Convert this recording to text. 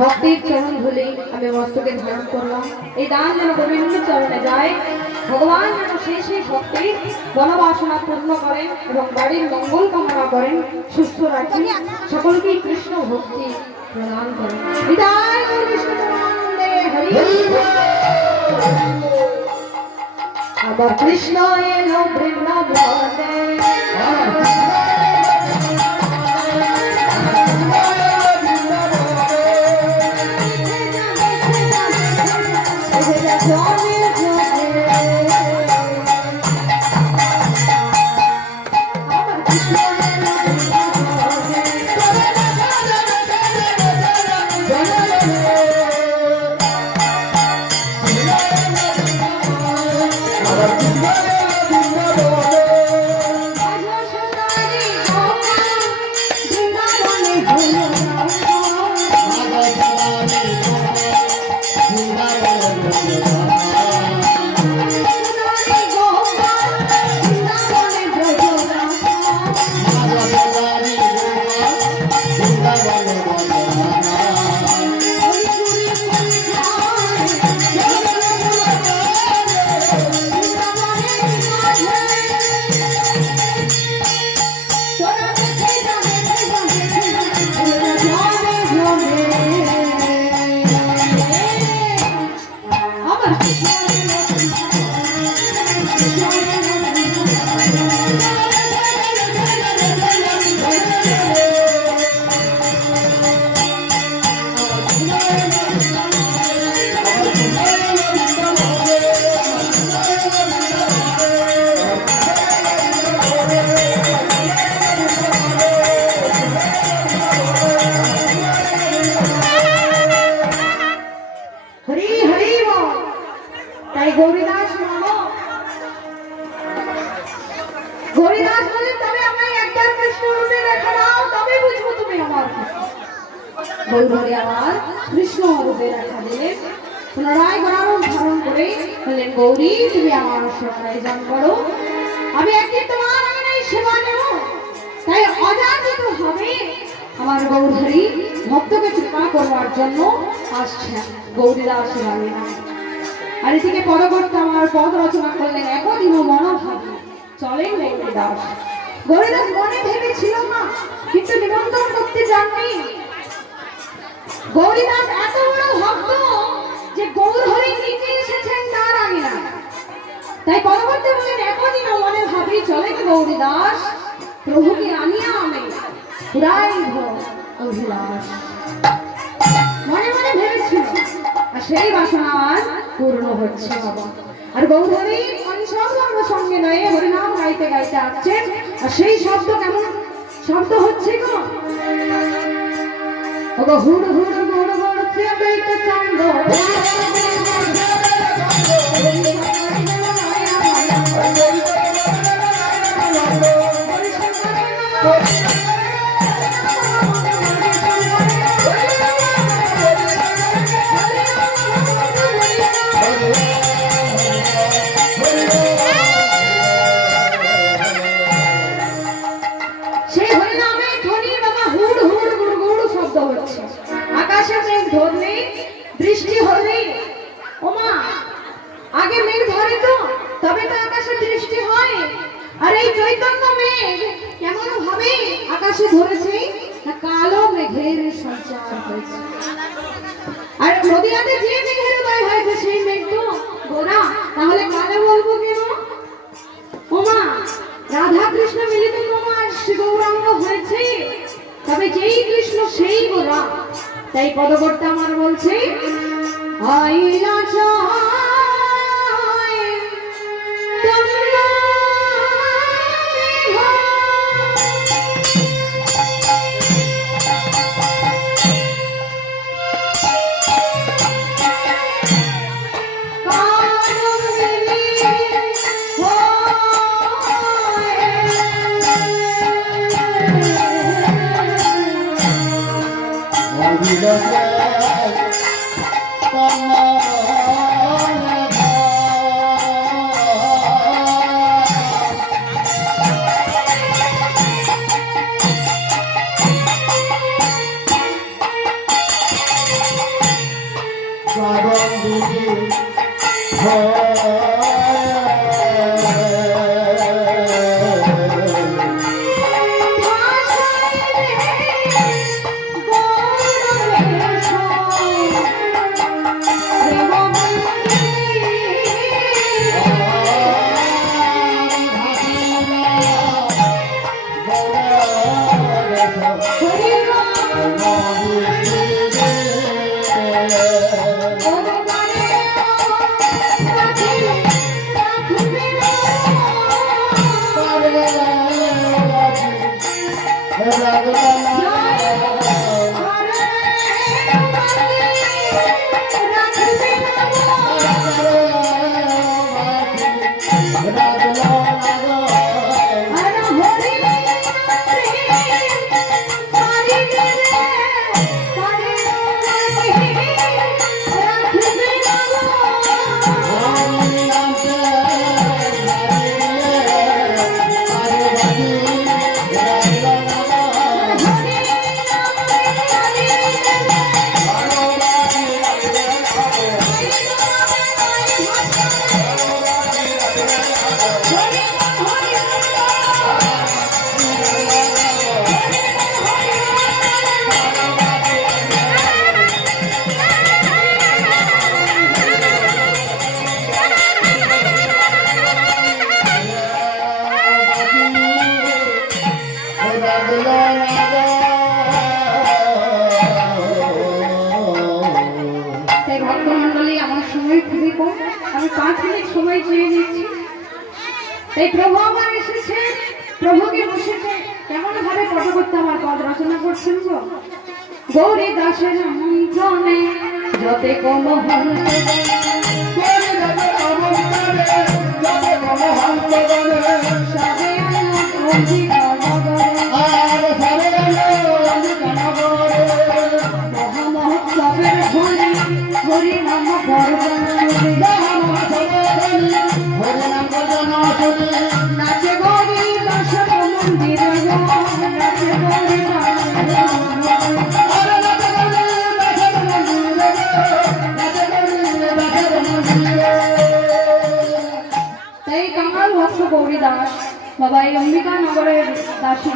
ভক্তির চরণ ধুলি আমি মস্তকে ধারণ করলাম। এই দান যেন গোবিন্দ চরণে যায়, ভগবান যেন সেই ভক্তির বনবাসনা পূর্ণ করেন এবং বাড়ির মঙ্গল কামনা করেন, সুস্থ রাখেন, সকলকেই কৃষ্ণ ভক্তি প্রদান করেন। বিদায় কৃষ্ণ প্রেমানন্দে হরি। আবার কৃষ্ণ এলো বৃন্দাবনে, কৃষ্ণ রূপে দেখা দিলেন। পুনরায় গণারূপ ধারণ করে বললেন, গৌরী তুমি আমার সেবায় দান করো, আমি একদিন তোমার আঙিনায় সেবা নেব, তাই অযাচিত ভাবে আমার গৌরহরি ভক্তকে কৃপা করবার জন্য আসছেন গৌরীদাসের আঙিনায়। আর এদিকে পরবর্তী আমার পদ রচনা করলেন, একদিন মনোভাবে চলেন গৌরীদাস। গৌরীদাস মনে ভেবেছিল না, কিন্তু নিমন্ত্রণ করতে যাননি। গৌরীদাস এত বড় ভক্ত যে গৌরহরি নিজে এসেছেন তার আঙিনায়। তাই পরবর্তী বলেন, একদিন মনে ভাবি চলেন গৌরীদাস, প্রভুকে আনিয়া আমি পুরাইব অভিলাষ। মনে মনে ভেবেছিল, আর সেই বাসনা আজ পূর্ণ হচ্ছে বাবা। আর গৌরহরি সর্বঙ্গ সঙ্গে নয়ে হরিনাম গাইতে গাইতে আসছেন। আর সেই শব্দ কেমন শব্দ হচ্ছে গো, হুড় হুড় হুড় হুড়ছে বেত চান্দ, বৃষ্টি হলে ওমা আগে মেঘ ধরে তো তবে তো আকাশে বৃষ্টি হয়। আর এই চৈতন্য মেঘ কেমন ভাবে আকাশে ধরেছে, কালো মেঘের সঞ্চার হয়েছে। আর নদীয়াতে যে মেঘের উদয় হয়েছে সেই মেঘ তো গোরা, তাহলে কালে বলবো কেন? ওমা রাধা কৃষ্ণ মিলিত গৌরাঙ্গ হয়েছে, তবে যেই কৃষ্ণ সেই গোরা। তাই পদকর্তা আমার বলছে, আইলা চাই তোমরা তাই ভক্তমণ্ডলী আমার সময় খুবই কম, আমি 5 মিনিট সময় চেয়ে নিচ্ছি। তাই প্রভু আমার এসেছে, প্রভুকে বসেছে, কেমন ভাবে পদ করতে আমার পদ রচনা করছেন গো। গৌরী দাসের মন্ত্রণে যতে কোন মহামহোৎসবের হরি নাম নাচে গৌরী দর্শন মন্দির নাচে গৌরী তাই কাঙাল ভক্ত গৌরী দাস বাবা এই অম্বিকা নগরের দাসী